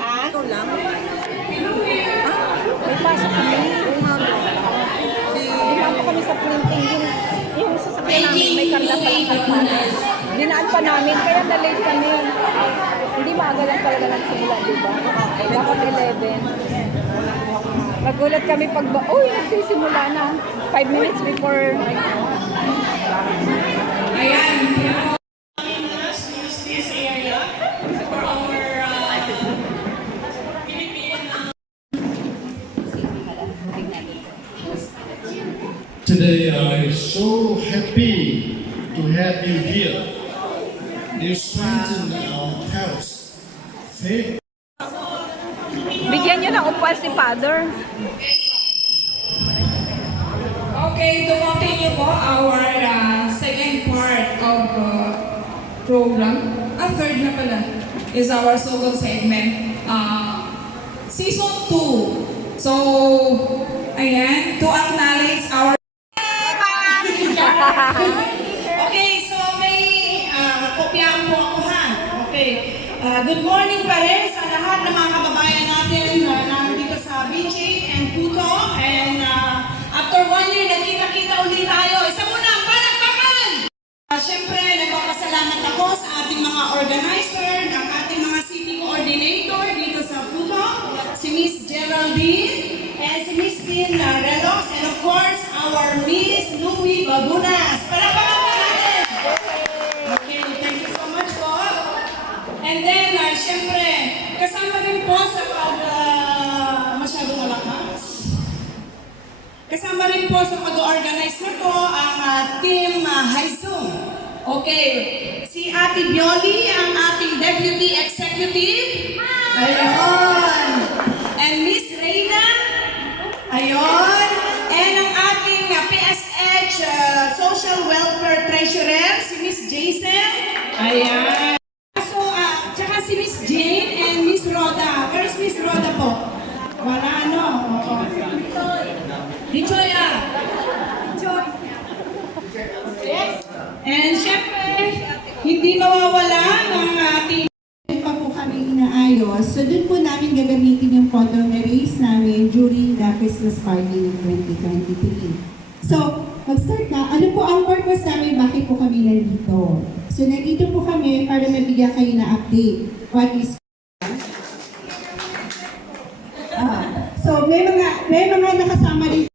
Ha? Ito lang. May pasok kami. Dinaan pa kami sa printing. Yung sasakyan namin, may karga palang kalpanan. Dinaan pa namin, kaya na-late kami. Hindi maaga lang talaga nagsimula, di ba? Dapat 11. Nagulat kami pag uy, nagsisimula na. 5 minutes before. Ayan. Today I'm so happy to have you here. You strengthen our health, faith. Bigyan nyo ng upuan si Father. Okay, to continue po our second part of program. Third na pala is our Sogol segment. Season 2. So, ayan, to acknowledge our Okay, so may kopyahan po ako ha. Okay. Good morning pa rin sa lahat ng mga kababayan natin na nandito sa Vichy and Puto. And after 1 year, nagkita-kita ulit tayo. Isa muna, palakpakan! Siyempre, nagpapasalamat ako sa ating mga organizer, ng ating mga city coordinator dito sa Puto, si Miss Geraldine, and si Miss Pin Relos, and of course, our Miss Louie Babunas. Palakpakan po natin! Okay, thank you so much po. And then, siyempre, kasama rin po sa masyadong malakas. Kasama rin po sa pag-organize na to ang Team Haizum. Okay, si Ate Bioli, ang ating Deputy Executive. Ayun. And Miss Reyna. Ayun. And ang ating PSH Social Welfare Treasurer, si Miss Jason. Ayan. So, tsaka si Miss Jane and Miss Rhoda. Where's Miss Rhoda po? Wala ano. Dichoya. And syempre, hindi mawawala ng ating pa po kami inaayos. So doon po namin gagamitin yung photo na race namin during the Christmas party in 2023. So, mag-start na. Ano po ang purpose namin? Bakit po kami nandito? So, nandito po kami para mabigyan kayo na update. What is so, may mga nakasama rin.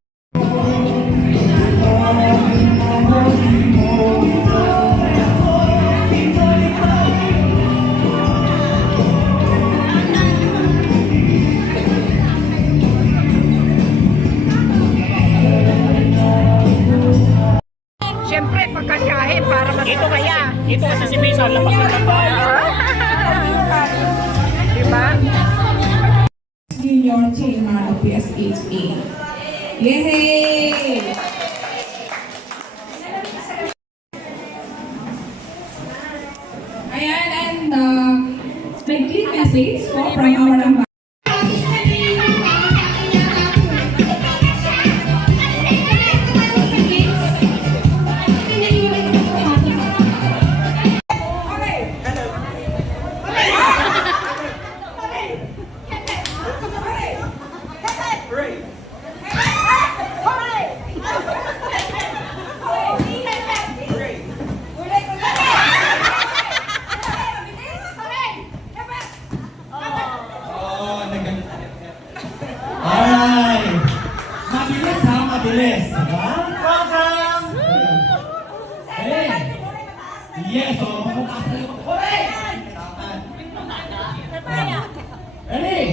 Siyempre, pagkasyahe para mas masaya. Ito kasi si Mason, lapag na Diba? Junior Chairman of PSHA. Yay! Ayan, and may clean message po from our Alright! Mabilis ha, mabilis. Program! Hey! Yes, o. Mabukas na yung Hooray! Ready?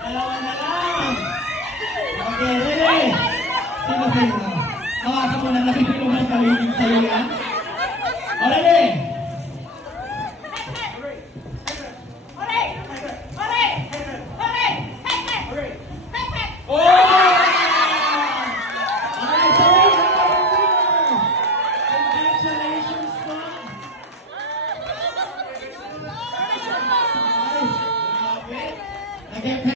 Dalawa na lang! Okay, ready? Sino sa'yo? Hawakan mo na nakikituhan sa linig sa'yo yan. O, ready? Oh! Okay, so we have a winner! Congratulations, Mom! Grabe.